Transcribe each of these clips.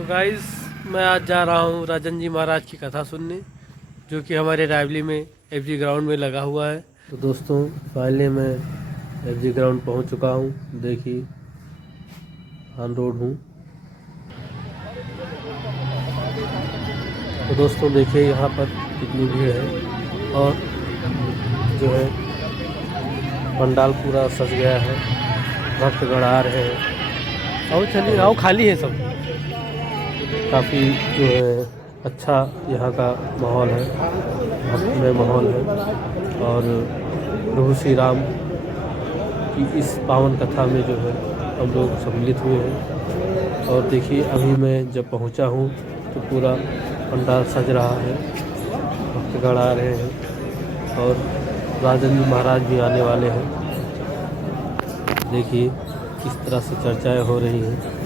तो गाइस मैं आज जा रहा हूँ राजन जी महाराज की कथा सुनने, जो कि हमारे रायबली में एफजी ग्राउंड में लगा हुआ है। तो दोस्तों फाइनली मैं एफजी ग्राउंड पहुँच चुका हूँ। देखिए ऑन रोड हूँ। तो दोस्तों देखिए यहाँ पर कितनी भीड़ है और जो है पंडाल पूरा सज गया है, भक्तगण आ रहे हैं। आओ चलिए, आओ, खाली है सब। काफ़ी जो है अच्छा यहाँ का माहौल है, भक्तिमय माहौल है। और प्रभु श्री राम की इस पावन कथा में जो है हम लोग सम्मिलित हुए हैं। और देखिए अभी मैं जब पहुँचा हूँ तो पूरा पंडाल सज रहा है, भक्तगण आ रहे हैं और राजन जी महाराज भी आने वाले हैं। देखिए किस तरह से चर्चाएं हो रही हैं।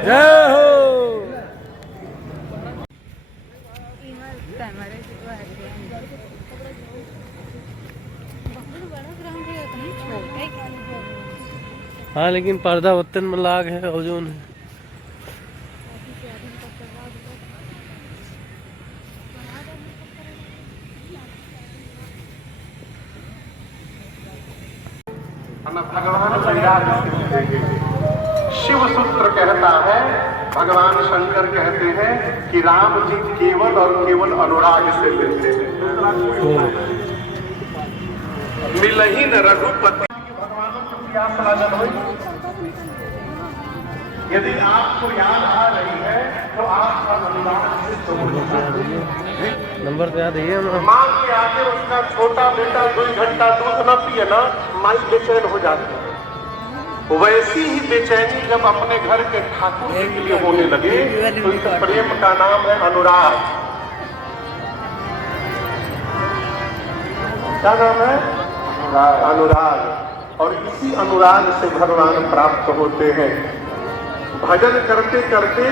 जय हो। हाँ लेकिन पर्दा वतन में लाग है ओजोन है। भगवान शिव सूत्र कहता है, भगवान शंकर कहते हैं कि राम जी केवल और केवल अनुराग से मिलते हैं। मिलही न रघुपति भगवानों की प्यास लागल हो। यदि आपको याद आ रही है तो आपका अनुराग नंबर तो याद है। मां के आगे उसका छोटा बेटा 2 घंटा दूध न पिए ना, माई बेचैन हो जाती है। वैसी ही बेचैनी जब अपने घर के ठाकुर जी के लिए होने लगे तो इस प्रेम का नाम है अनुराग। क्या नाम है? अनुराग। और इसी अनुराग से भगवान प्राप्त होते हैं। भजन करते करते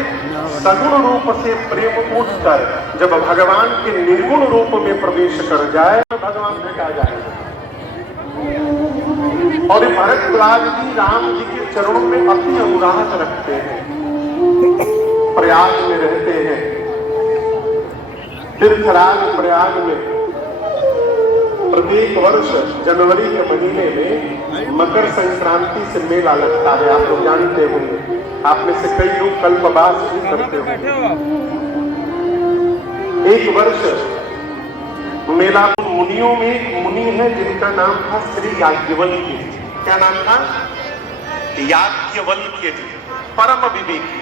सगुण रूप से प्रेम उठकर जब भगवान के निर्गुण रूप में प्रवेश कर जाए तो भगवान भेटा जाए। और भरतराज जी राम जी के चरणों में अति अनुराग रखते हैं, प्रयाग में रहते हैं। तीर्थराज प्रयाग में प्रत्येक वर्ष जनवरी के महीने में मकर संक्रांति से मेला लगता है। आप लोग जानते होंगे, आप में से कई लोग कल्पवास भी करते होंगे। एक वर्ष मेला मुनियों में एक मुनि है जिनका नाम था श्री याज्ञवल्क्य। क्या नाम था? याज्ञवल्क्य जी, परम विवेकी।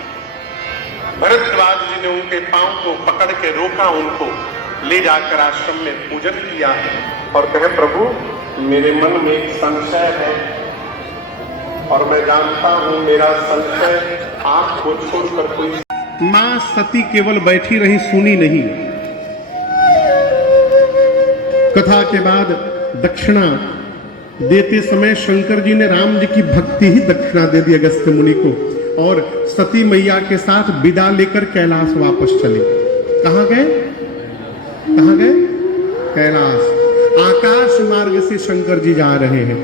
भरद्वाज जी ने उनके पांव को पकड़ के रोका, उनको ले जाकर आश्रम में पूजन किया और कहे, प्रभु मेरे मन में एक संशय है और मैं जानता हूं मेरा संशय आपको छोड़कर कोई। मां सती केवल बैठी रही, सुनी नहीं। कथा के बाद दक्षिणा देते समय शंकर जी ने राम जी की भक्ति ही दक्षिणा दे दी अगस्त्य मुनि को, और सती मैया के साथ विदा लेकर कैलाश वापस चले। कहां गए? कहां गए? कैलाश। आकाश मार्ग से शंकर जी जा रहे हैं।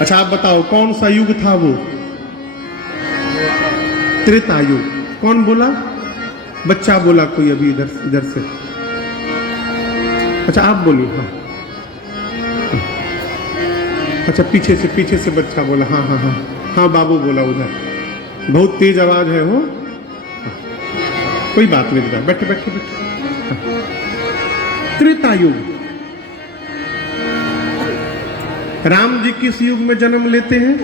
अच्छा आप बताओ कौन सा युग था वो? त्रेता युग। कौन बोला? बच्चा बोला कोई अभी इधर से। अच्छा आप बोलिए। हाँ अच्छा, पीछे से बच्चा बोला। हाँ हाँ हाँ हाँ बाबू बोला उधर। बहुत तेज आवाज है वो। कोई बात नहीं बेटा, बैठे बैठे बैठे। त्रेता युग। राम जी किस युग में जन्म लेते हैं?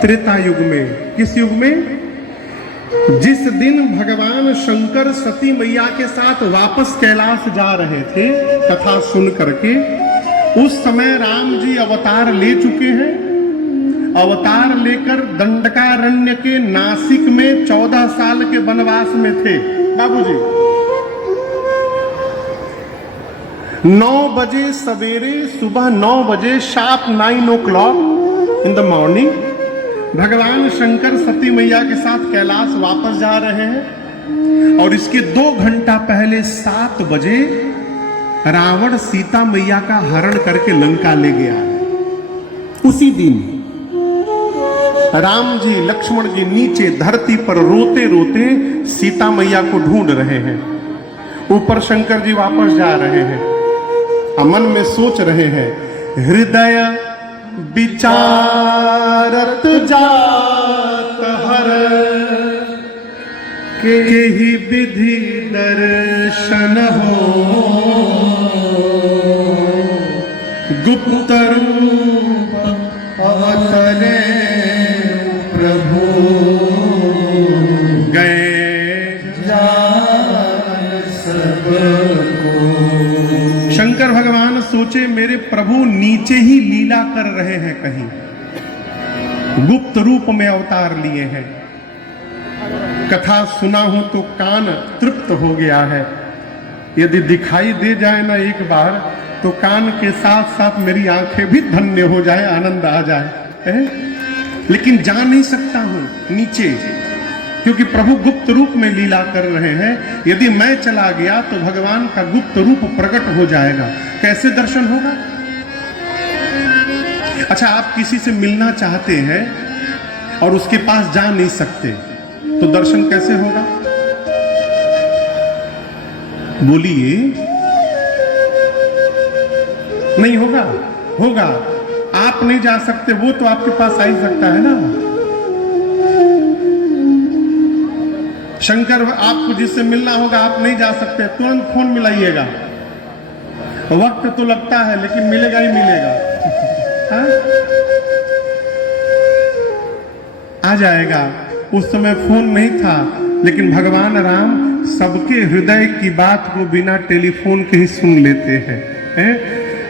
त्रेता युग में। किस युग में? जिस दिन भगवान शंकर सती मैया के साथ वापस कैलाश जा रहे थे कथा सुन करके, उस समय राम जी अवतार ले चुके हैं। अवतार लेकर दंडकारण्य के नासिक में 14 साल के वनवास में थे बाबूजी। 9 बजे सवेरे, सुबह 9 बजे, sharp 9 o'clock in the morning भगवान शंकर सती मैया के साथ कैलाश वापस जा रहे हैं। और इसके 2 घंटा पहले 7 बजे रावण सीता मैया का हरण करके लंका ले गया है। उसी दिन राम जी लक्ष्मण जी नीचे धरती पर रोते रोते सीता मैया को ढूंढ रहे हैं। ऊपर शंकर जी वापस जा रहे हैं, मन में सोच रहे हैं, हृदय विचारत जात हर के ही विधि दर्शन हो, गुप्त रूप अवतरे प्रभु गए जान सबको। शंकर भगवान सोचे मेरे प्रभु नीचे ही लीला कर रहे हैं, कहीं गुप्त रूप में अवतार लिए हैं। कथा सुना हूं तो कान तृप्त हो गया है। यदि दिखाई दे जाए ना एक बार तो कान के साथ साथ मेरी आंखें भी धन्य हो जाए, आनंद आ जाए। लेकिन जा नहीं सकता हूं नीचे, क्योंकि प्रभु गुप्त रूप में लीला कर रहे हैं। यदि मैं चला गया तो भगवान का गुप्त रूप प्रकट हो जाएगा, कैसे दर्शन होगा? अच्छा, आप किसी से मिलना चाहते हैं और उसके पास जा नहीं सकते तो दर्शन कैसे होगा? बोलिए, नहीं होगा? होगा। आप नहीं जा सकते, वो तो आपके पास आ ही सकता है ना। शंकर आपको जिससे मिलना होगा आप नहीं जा सकते, तुरंत फोन मिलाइएगा। वक्त तो लगता है लेकिन मिलेगा ही मिलेगा। आ जाएगा। उस समय फोन नहीं था, लेकिन भगवान राम सबके हृदय की बात को बिना टेलीफोन के ही सुन लेते हैं।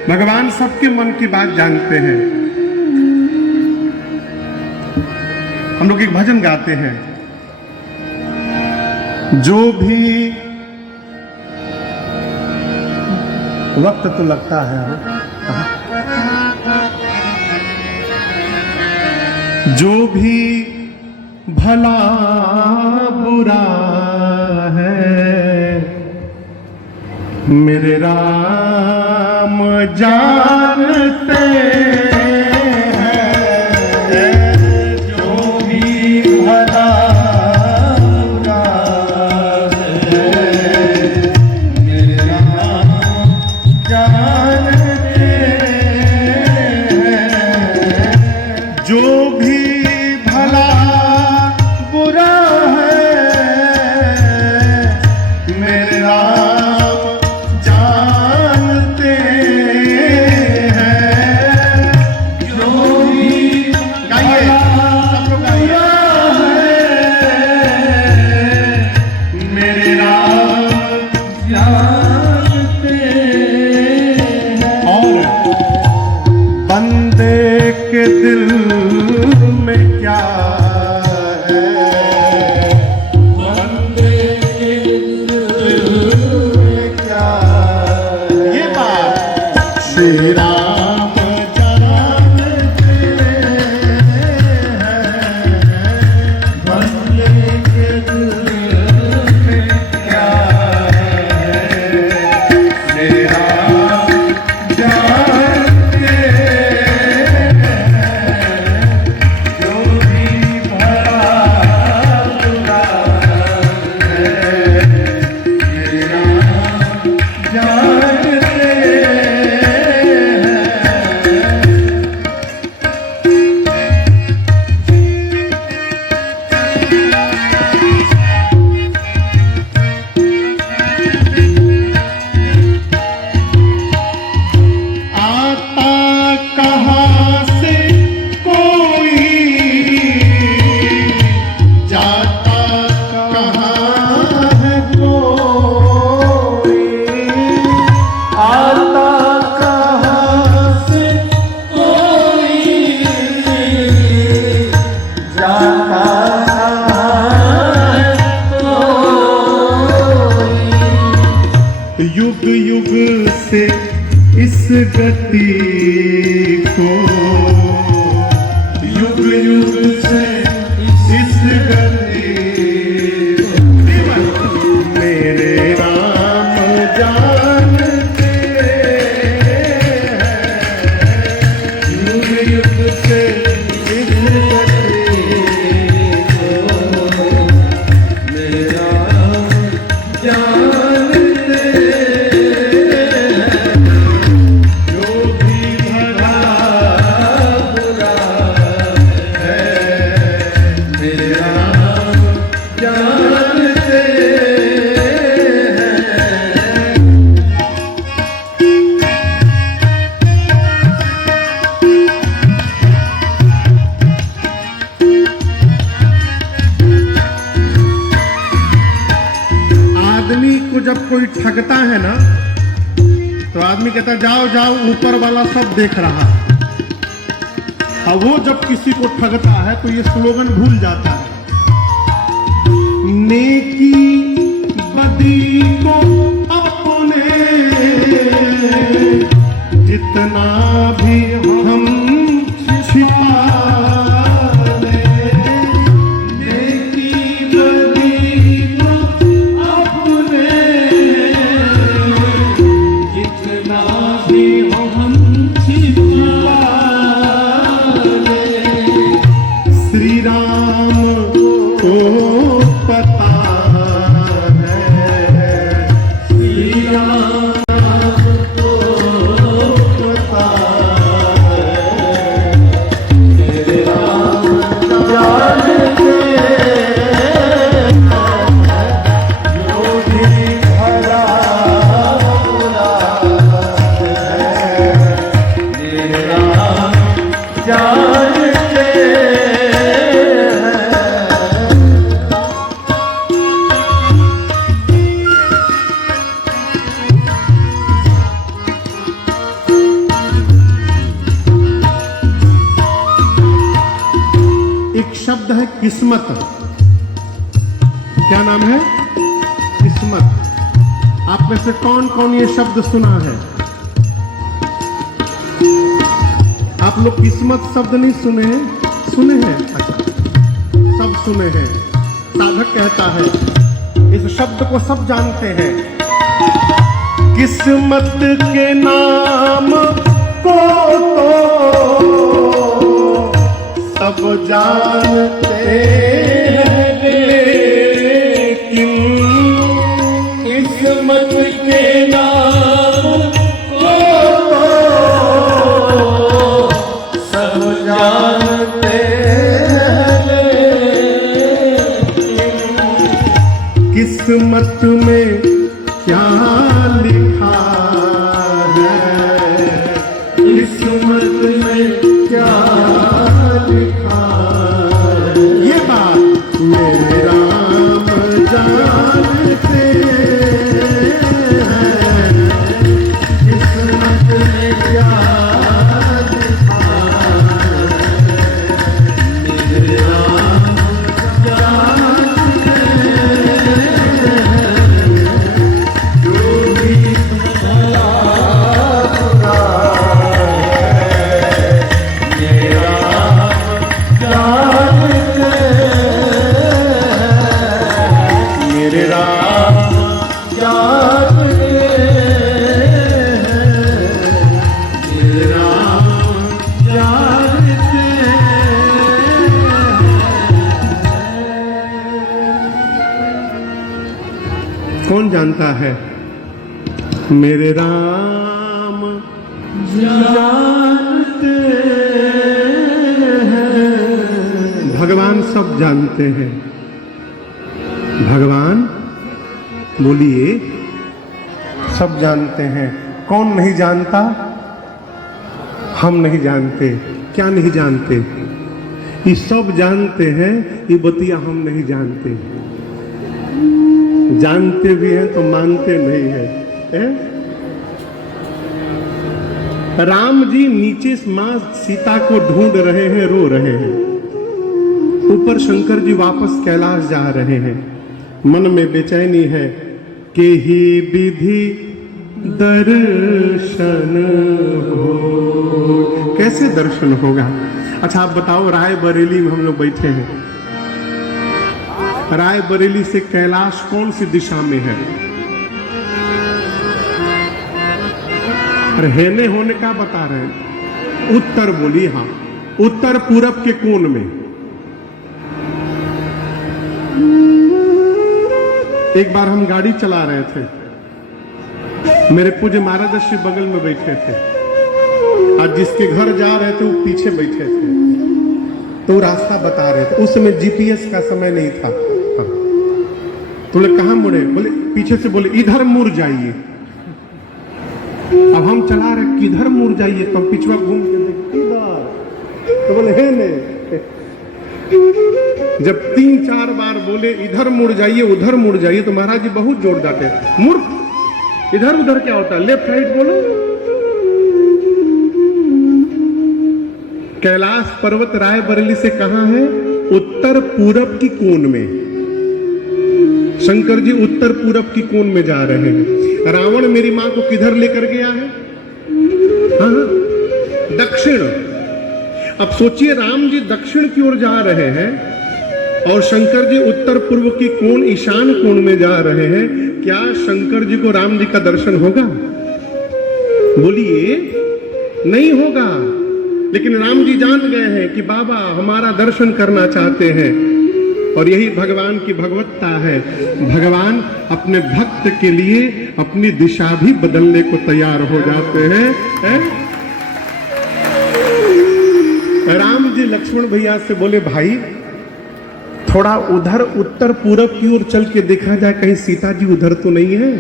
भगवान सबके मन की बात जानते हैं। हम लोग एक भजन गाते हैं, जो भी वक्त तो लगता है, जो भी भला बुरा है मेरे राम जानते हैं। जो भी भला बुरा है मेरे राम जानते हैं। जो भी भला बुरा है मेरे राम जानते हैं। जो भी गाइए, सब लोग गाइए, मेरे राम जानते हैं। और बंदे के दिल में क्या है, बंदे के दिल में क्या है, ये बात श्री राम जानते हैं। बंदे के दिल में क्या है, श्री राम जानते हैं। जो भी भला बुरा है मेरे राम जानते हैं। आता कहाँ से कोई, जाता कहाँ है कोई। आता कहाँ से कोई, जाता कहाँ है कोई। युग युग से इस गति को, युग युग से इस गति को मेरे राम जानते से इस गति को मेरा जानते हैं। जो भी भला बुरा है मेरा जानते आदमी को जब कोई ठगता है ना तो आदमी कहता जाओ जाओ ऊपर वाला सब देख रहा है। और वो जब किसी को ठगता है तो ये स्लोगन भूल जाता है, नेकी बदी को अपने जितना भी हम छिपा ले, नेकी बदी को अपने जितना भी हम छिपा ले। श्री राम को पता है, श्री राम को पता है, मेरे राम जानते हैं। जो भी भला बुरा है मेरे राम जानते हैं। एक शब्द है किस्मत। क्या नाम है? किस्मत। आप में से कौन कौन ये शब्द सुना है? आप लोग किस्मत शब्द नहीं सुने हैं? सुने हैं? अच्छा, सब सुने हैं। साधक कहता है इस शब्द को सब जानते हैं। किस्मत के नाम को तो सब जानते हैं, लेकिन किस्मत के नाम को सब जानते हैं, लेकिन किस्मत में क्या लिखा है, किस्मत में क्या लिखा है, ये बात मेरे राम जानते हैं। किस्मत में क्या लिखा है, मेरे राम जानते हैं। जो भी भला बुरा है मेरा जानते हैं, मेरे राम जानते हैं, मेरे राम जानते हैं। कौन जानता है? मेरे राम जानते हैं। भगवान सब जानते हैं। भगवान बोलिए सब जानते हैं। कौन नहीं जानता? हम नहीं जानते। क्या नहीं जानते? ये सब जानते हैं, ये बतिया हम नहीं जानते। जानते भी हैं तो मानते नहीं है? राम जी नीचे मां सीता को ढूंढ रहे हैं, रो रहे हैं। ऊपर शंकर जी वापस कैलाश जा रहे हैं। मन में बेचैनी है कि ही विधि दर्शन हो। कैसे दर्शन होगा? अच्छा आप बताओ, राय बरेली में हम लोग बैठे हैं। राय बरेली से कैलाश कौन सी दिशा में है? रहने होने का बता रहे हैं। उत्तर बोली। हाँ, उत्तर पूरब के कोण में। एक बार हम गाड़ी चला रहे थे, मेरे पूज्य महाराज श्री बगल में बैठे थे, आज जिसके घर जा रहे थे वो पीछे बैठे थे, तो रास्ता बता रहे थे। उस समय जीपीएस का समय नहीं था। तो बोले कहां मुड़े? बोले पीछे से, बोले इधर मुड़ जाइए। अब हम चला रहे, किधर मुड़ जाइए? तो हम पिछवा घूम के देख, इधर। तो बोले है नहीं। जब 3-4 बार बोले इधर मुड़ जाइए, उधर मुड़ जाइए, तो महाराज जी बहुत जोर डांटे, मूर्ख, इधर उधर क्या होता है, लेफ्ट राइट बोलो। कैलाश पर्वत रायबरेली से कहां है? उत्तर पूरब की कोण में। शंकर जी उत्तर पूरब की कोण में जा रहे हैं। रावण मेरी मां को किधर लेकर गया है? हाँ, दक्षिण। अब सोचिए, राम जी दक्षिण की ओर जा रहे हैं और शंकर जी उत्तर पूर्व की कोण, ईशान कोण में जा रहे हैं। क्या शंकर जी को राम जी का दर्शन होगा? बोलिए, नहीं होगा। लेकिन राम जी जान गए हैं कि बाबा हमारा दर्शन करना चाहते हैं, और यही भगवान की भगवत्ता है। भगवान अपने भक्त के लिए अपनी दिशा भी बदलने को तैयार हो जाते हैं। राम जी लक्ष्मण भैया से बोले, भाई थोड़ा उधर उत्तर पूरब की ओर चल के देखा जाए, कहीं सीता जी उधर तो नहीं है।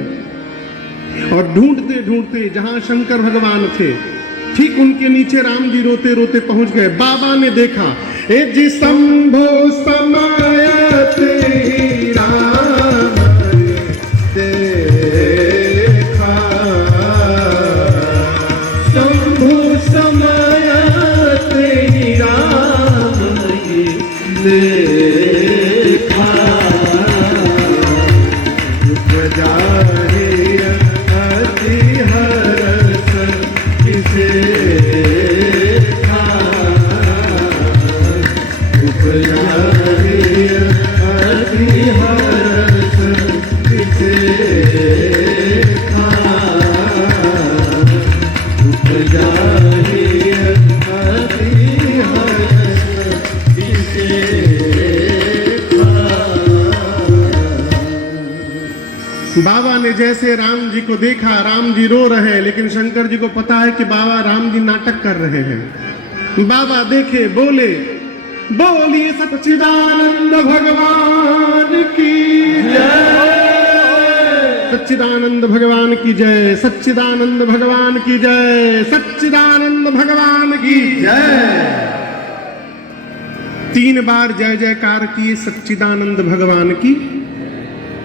और ढूंढते ढूंढते जहां शंकर भगवान थे, ठीक उनके नीचे राम जी रोते रोते पहुंच गए। बाबा ने देखा, ए जी शंभो समायते राम देखा, शंभो समायते राम देखा, बजाए अति हर्ष किसे बाबा ने जैसे राम जी को देखा, राम जी रो रहे हैं, लेकिन शंकर जी को पता है कि बाबा राम जी नाटक कर रहे हैं। बाबा देखे, बोले, बोलिए सच्चिदानंद भगवान की जय, सच्चिदानंद भगवान की जय, सच्चिदानंद भगवान की जय, सच्चिदानंद भगवान की जय। 3 बार जय जयकार किए सच्चिदानंद भगवान की,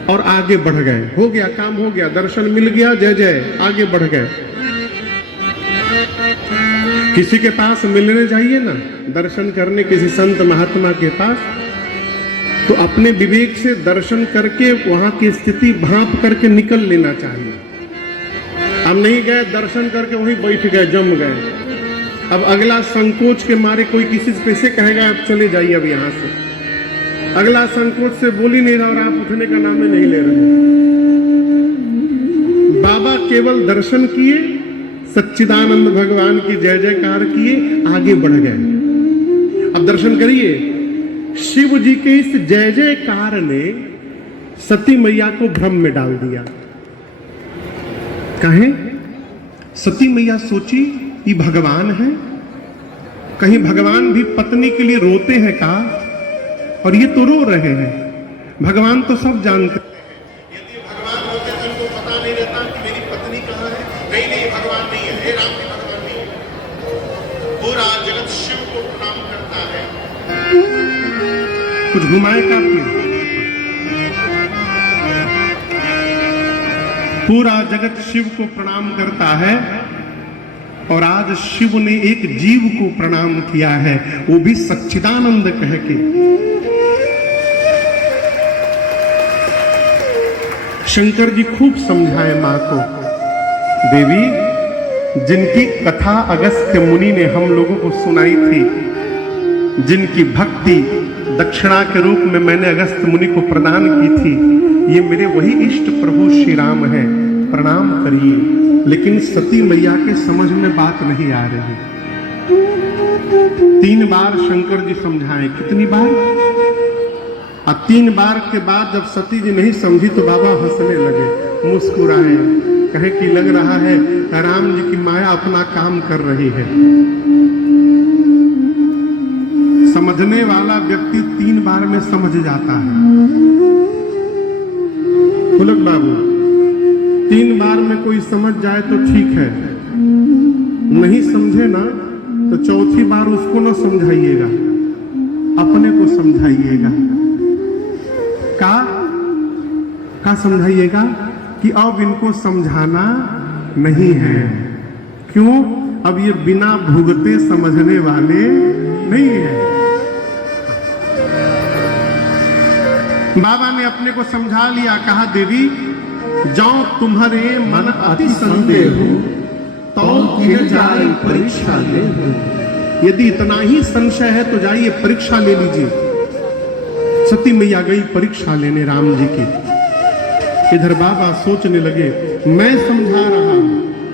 और आगे बढ़ गए। हो गया, काम हो गया, दर्शन मिल गया, जय जय, आगे बढ़ गए। किसी के पास मिलने जाइए ना, दर्शन करने किसी संत महात्मा के पास, तो अपने विवेक से दर्शन करके वहां की स्थिति भांप करके निकल लेना चाहिए। हम नहीं गए, दर्शन करके वहीं बैठ गए, जम गए। अब अगला संकोच के मारे कोई किसी से कैसे कहेगा आप चले जाइए अब यहां से, अगला संकोच से बोल ही नहीं रहा और आप उठने का नाम नहीं ले रहे। बाबा केवल दर्शन किए, सच्चिदानंद भगवान की जय जयकार किए, आगे बढ़ गए। अब दर्शन करिए, शिव जी के इस जय जयकार ने सती मैया को भ्रम में डाल दिया। कहें, सती मैया सोची ये भगवान है, कहीं भगवान भी पत्नी के लिए रोते हैं का? और ये तो रो रहे हैं, भगवान तो सब जानते हैं। यदि भगवान होते तो इनको पता नहीं रहता कि मेरी पत्नी कहाँ है। नहीं नहीं, भगवान नहीं है, हे राम जी भगवान नहीं है। पूरा जगत शिव को प्रणाम करता है। कुछ घुमाए का पूरा जगत शिव को प्रणाम करता है, और आज शिव ने एक जीव को प्रणाम किया है, वो भी सच्चिदानंद कह के। शंकर जी खूब समझाए मां को, देवी जिनकी कथा अगस्त्य मुनि ने हम लोगों को सुनाई थी, जिनकी भक्ति दक्षिणा के रूप में मैंने अगस्त्य मुनि को प्रदान की थी, ये मेरे वही इष्ट प्रभु श्री राम हैं, प्रणाम करिए। लेकिन सती मैया के समझ में बात नहीं आ रही। 3 बार शंकर जी समझाए। कितनी बार? और 3 बार के बाद जब सती जी नहीं समझी तो बाबा हंसने लगे, मुस्कुराए, कहे कि लग रहा है राम जी की माया अपना काम कर रही है। समझने वाला व्यक्ति 3 बार में समझ जाता है। पुलक बाबू, 3 बार में कोई समझ जाए तो ठीक है, नहीं समझे ना तो चौथी बार उसको ना समझाइएगा, अपने को समझाइएगा। का समझाइएगा कि अब इनको समझाना नहीं है। क्यों? अब ये बिना भुगते समझने वाले नहीं है। बाबा ने अपने को समझा लिया, कहा देवी जाओ तुम्हारे मन अति संदेह हो तो किन जाए परीक्षा ले। यदि इतना ही संशय है तो जाइए परीक्षा ले लीजिए। सती मैया गई परीक्षा लेने राम जी की। इधर बाबा सोचने लगे, मैं समझा रहा हूं,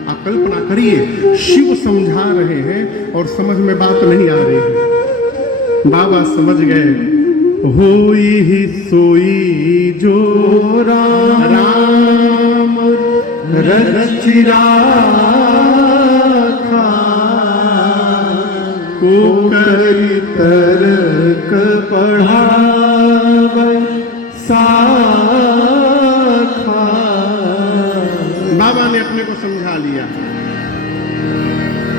आप कल्पना करिए शिव समझा रहे हैं और समझ में बात नहीं आ रही है। बाबा समझ गए, होई ही सोई जो राम रचिरा को करी तर्क पढ़ावे साखा। बाबा ने अपने को समझा लिया।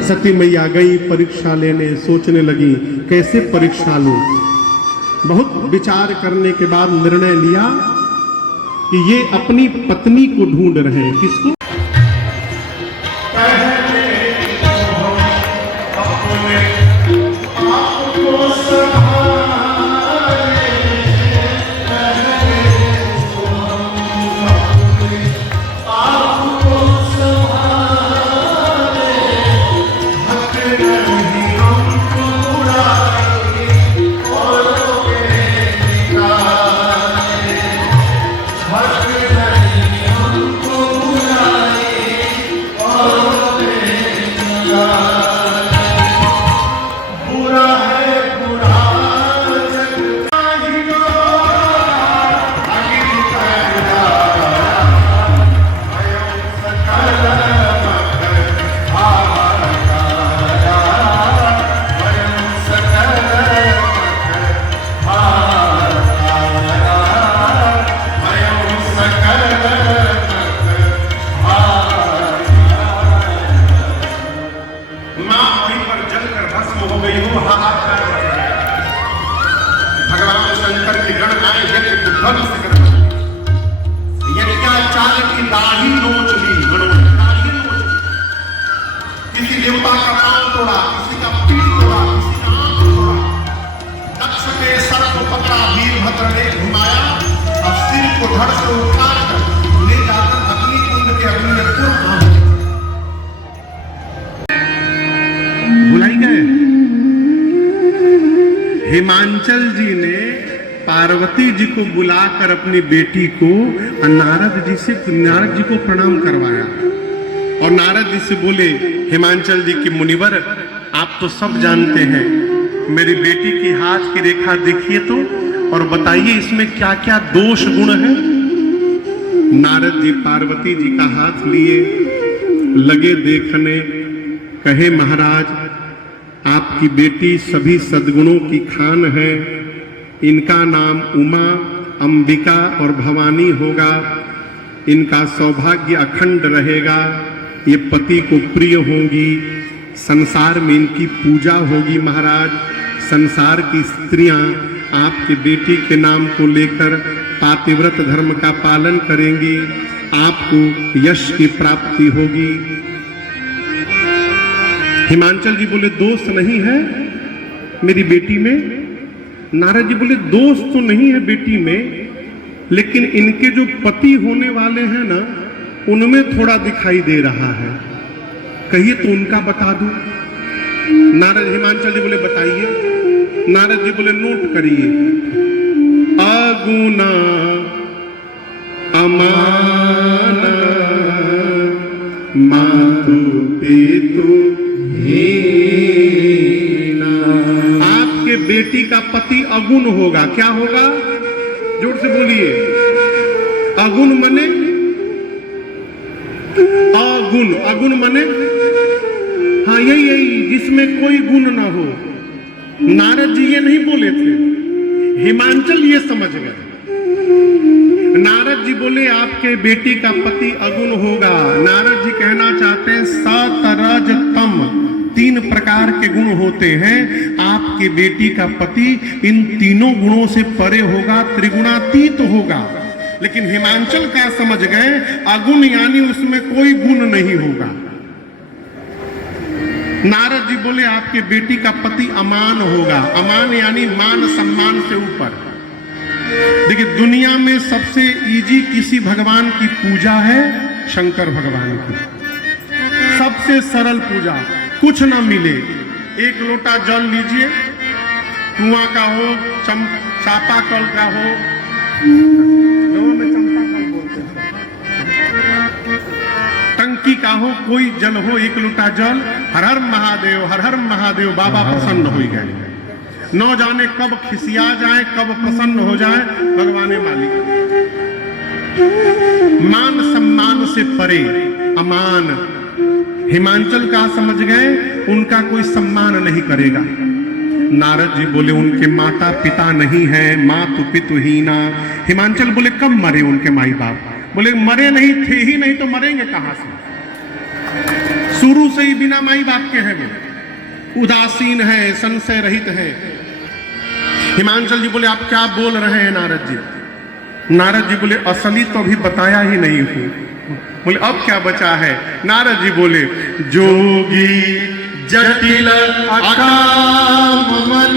सती मैया गई परीक्षा लेने, सोचने लगी कैसे परीक्षा लूं। बहुत विचार करने के बाद निर्णय लिया कि ये अपनी पत्नी को ढूंढ रहे हैं। किसको? किसी देवता का पांव तोड़ा, किसी का पीठ तोड़ा, किसी का आंख तोड़ा। दक्ष के सर को पकड़ा, वीरभद्र ने घुमाया और सिर को धड़ से उतार कर ले जाकर अग्नि कुंड के अग्नि में बुलाई गए। हिमांचल जी ने पार्वती जी को बुलाकर अपनी बेटी को नारद जी को प्रणाम करवाया और नारद जी से बोले, हिमांचल जी की मुनिवर, आप तो सब जानते हैं, मेरी बेटी की हाथ की रेखा देखिए तो और बताइए इसमें क्या क्या दोष गुण है। नारद जी पार्वती जी का हाथ लिए लगे देखने, कहे महाराज आपकी बेटी सभी सद्गुणों की खान है, इनका नाम उमा, अंबिका और भवानी होगा, इनका सौभाग्य अखंड रहेगा, ये पति को प्रिय होंगी, संसार में इनकी पूजा होगी महाराज, संसार की स्त्रियां आपकी बेटी के नाम को लेकर पातिव्रत धर्म का पालन करेंगी, आपको यश की प्राप्ति होगी। हिमांचल जी बोले दोष नहीं है मेरी बेटी में। नारद जी बोले दोष तो नहीं है बेटी में, लेकिन इनके जो पति होने वाले हैं ना, उनमें थोड़ा दिखाई दे रहा है, कहिए तो उनका बता दूं। नारद हिमांचल जी बोले बताइए। नारद जी बोले नोट करिए, अगुना अमाना मातु पितु ही बेटी का पति अगुण होगा। क्या होगा? जोर से बोलिए। अगुण मने अगुण, अगुण मने हाँ यही जिसमें कोई गुण ना हो। नारद जी ये नहीं बोले थे, हिमांचल ये समझ गए। नारद जी बोले आपके बेटी का पति अगुण होगा। नारद जी कहना चाहते हैं सतरज तम, 3 प्रकार के गुण होते हैं। आपके बेटी का पति इन तीनों गुणों से परे होगा, त्रिगुणातीत होगा। लेकिन हिमांचल क्या समझ गए? अगुण यानी उसमें कोई गुण नहीं होगा। नारद जी बोले आपके बेटी का पति अमान होगा। अमान यानी मान सम्मान से ऊपर। देखिए दुनिया में सबसे इजी किसी भगवान की पूजा है? शंकर भगवान की। सबसे सरल पूजा, कुछ ना मिले, 1 लोटा जल लीजिए, कुआं का हो, चापाकल का हो, में चंपाकल बोलते हैं, टंकी का हो, कोई जल हो, 1 लोटा जल, हर हर महादेव, हर हर महादेव, बाबा प्रसन्न हो गए। न जाने कब खिसिया जाए, कब प्रसन्न हो जाए, भगवान मालिक। मान सम्मान से परे, अमान। हिमांचल का समझ गए उनका कोई सम्मान नहीं करेगा। नारद जी बोले उनके माता पिता नहीं है, मातु पितु हीना। हिमांचल बोले कब मरे उनके माई बाप? बोले मरे नहीं थे ही नहीं तो मरेंगे कहां से? शुरू से ही बिना माई बाप के हैं, वो उदासीन है, संशय रहित है। हिमांचल जी बोले आप क्या बोल रहे हैं नारद जी? नारद जी बोले असली तो अभी बताया ही नहीं हूं। बोले अब क्या बचा है? नारद जी बोले जोगी जटिल अकाम मन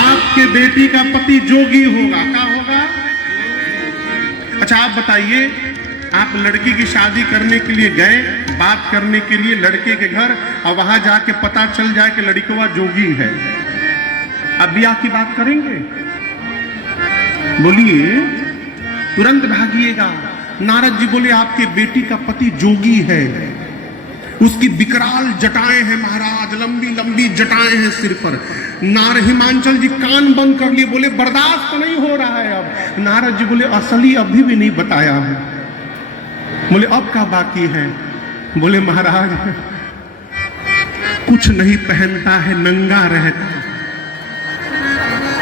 आपके बेटी का पति जोगी होगा। क्या होगा? अच्छा आप बताइए, आप लड़की की शादी करने के लिए गए, बात करने के लिए लड़के के घर, और वहां जाके पता चल जाए कि लड़कवा जोगी है, अब ब्याह की बात करेंगे? बोलिए, तुरंत भागिएगा। नारद जी बोले आपके बेटी का पति जोगी है, उसकी विकराल जटाएं हैं महाराज, लंबी लंबी जटाएं हैं सिर पर। हिमांचल जी कान बंद कर लिए, बोले बर्दाश्त नहीं हो रहा है अब। नारद जी बोले असली अभी भी नहीं बताया है। बोले अब का बाकी है? बोले महाराज कुछ नहीं पहनता है, नंगा रहता,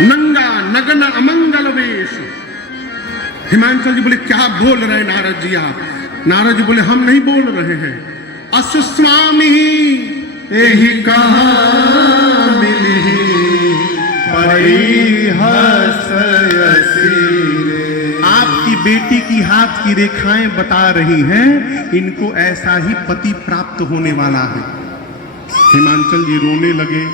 नंगा नग्न अमंगल वेश। हिमांचल जी बोले क्या बोल रहे नारद जी आप? नारद जी बोले हम नहीं बोल रहे हैं, असुस्वामी यही कहां मिली आपकी बेटी की हाथ की रेखाएं बता रही हैं इनको ऐसा ही पति प्राप्त होने वाला है। हिमांचल जी रोने लगे।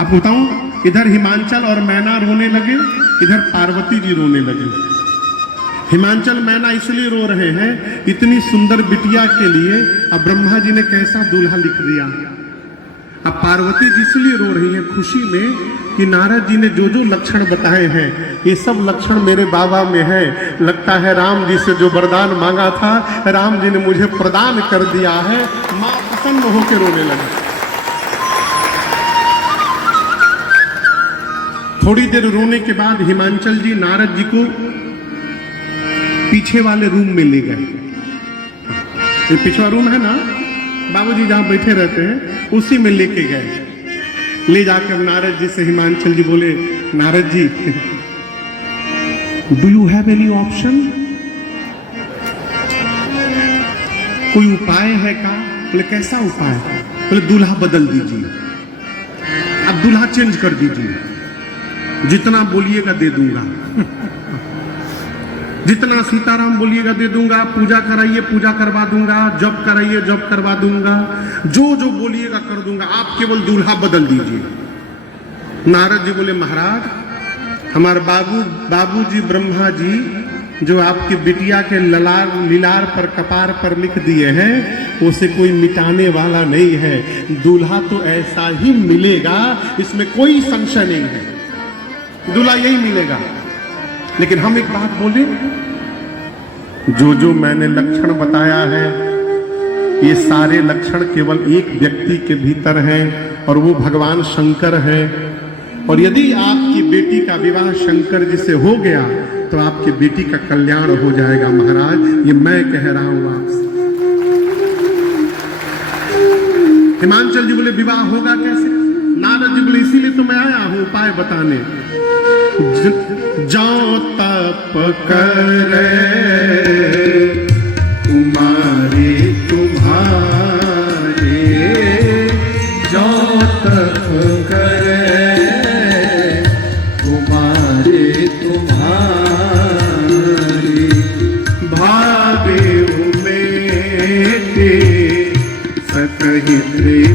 अब बताऊं, इधर हिमांचल और मैना रोने लगे, इधर पार्वती जी रोने लगे। हिमांचल मैना इसलिए रो रहे हैं इतनी सुंदर बिटिया के लिए अब ब्रह्मा जी ने कैसा दूल्हा लिख दिया। अब पार्वती जी इसलिए रो रही है खुशी में कि नारद जी ने जो जो लक्षण बताए हैं ये सब लक्षण मेरे बाबा में है। लगता है राम जी से जो वरदान मांगा था राम जी ने मुझे प्रदान कर दिया है। मां प्रसन्न होकर रोने लगी। थोड़ी देर रोने के बाद हिमांचल जी नारद जी को पीछे वाले रूम में ले गए। ये पिछला रूम है ना, बाबूजी जहां बैठे रहते हैं उसी में लेके गए। ले जाकर नारद जी से हिमांचल जी बोले Narad ji do you have any option? कोई उपाय है का? बोले कैसा उपाय? बोले दूल्हा बदल दीजिए, अब दूल्हा चेंज कर दीजिए, जितना बोलिएगा दे दूंगा, जितना सीताराम बोलिएगा दे दूंगा, पूजा कराइए पूजा करवा दूंगा, जप कराइए जप करवा दूंगा, जो जो बोलिएगा कर दूंगा, आप केवल दूल्हा बदल दीजिए। नारद जी बोले महाराज हमारे बाबूजी ब्रह्मा जी जो आपकी बिटिया के लीलार पर कपार पर लिख दिए हैं उसे कोई मिटाने वाला नहीं है। दूल्हा तो ऐसा ही मिलेगा, इसमें कोई संशय नहीं है, दूल्हा यही मिलेगा। लेकिन हम एक बात बोले, जो जो मैंने लक्षण बताया है, ये सारे लक्षण केवल एक व्यक्ति के भीतर हैं और वो भगवान शंकर हैं। और यदि आपकी बेटी का विवाह शंकर जी से हो गया तो आपकी बेटी का कल्याण हो जाएगा महाराज, ये मैं कह रहा हूं आपसे। हिमांचल जी बोले विवाह होगा कैसे? नारद जी बोले इसीलिए तो मैं आया हूं उपाय बताने। जो तप करे तुम्हारे जो तप करे तुम्हारे भावे उमेटे सकहित